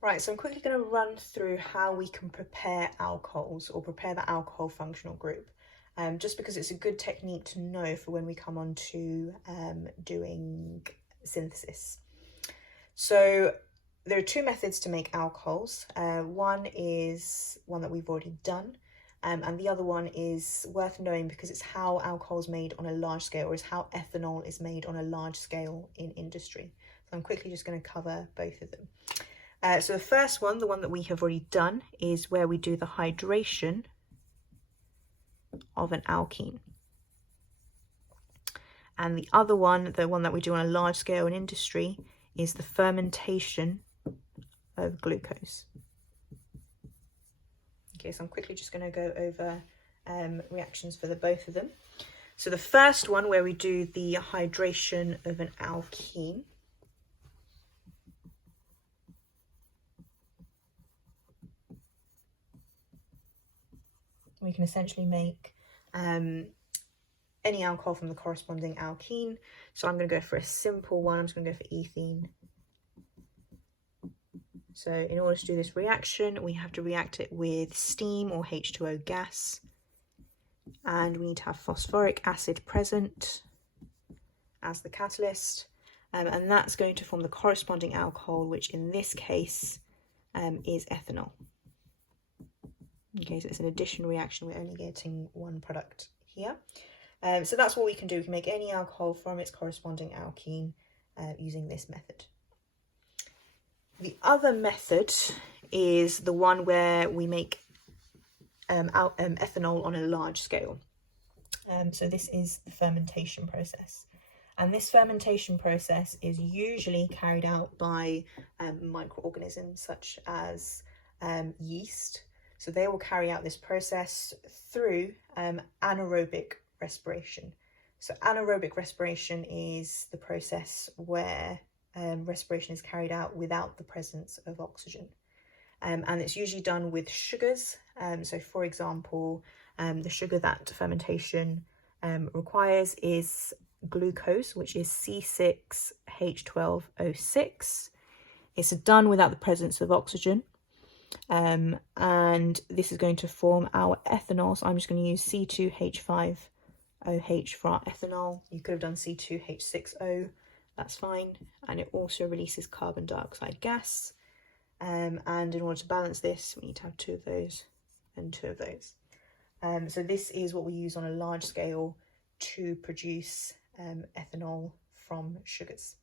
Right, so I'm quickly going to run through how we can prepare alcohols or prepare the alcohol functional group, just because it's a good technique to know for when we come on to doing synthesis. So there are two methods to make alcohols. One is one that we've already done, and the other one is worth knowing because it's how alcohol is made on a large scale, or is how ethanol is made on a large scale in industry. So I'm quickly just going to cover both of them. So the first one, the one that we have already done, is where we do the hydration of an alkene. And the other one, the one that we do on a large scale in industry, is the fermentation of glucose. Okay, so I'm quickly just going to go over reactions for the both of them. So the first one, where we do the hydration of an alkene, we can essentially make any alcohol from the corresponding alkene. So I'm going to go for a simple one. I'm just going to go for ethene. So in order to do this reaction, we have to react it with steam or H2O gas. And we need to have phosphoric acid present as the catalyst. And that's going to form the corresponding alcohol, which in this case is ethanol. Okay, so it's an addition reaction. We're only getting one product here. So that's what we can do. We can make any alcohol from its corresponding alkene using this method. The other method is the one where we make ethanol on a large scale. So this is the fermentation process. And this fermentation process is usually carried out by microorganisms such as yeast. So they will carry out this process through anaerobic respiration. So anaerobic respiration is the process where respiration is carried out without the presence of oxygen. And it's usually done with sugars. So for example, the sugar that fermentation requires is glucose, which is C6H12O6. It's done without the presence of oxygen. And this is going to form our ethanol. So I'm just going to use C2H5OH for our ethanol. You could have done C2H6O, that's fine. And it also releases carbon dioxide gas. And in order to balance this, we need to have two of those and two of those. So this is what we use on a large scale to produce ethanol from sugars.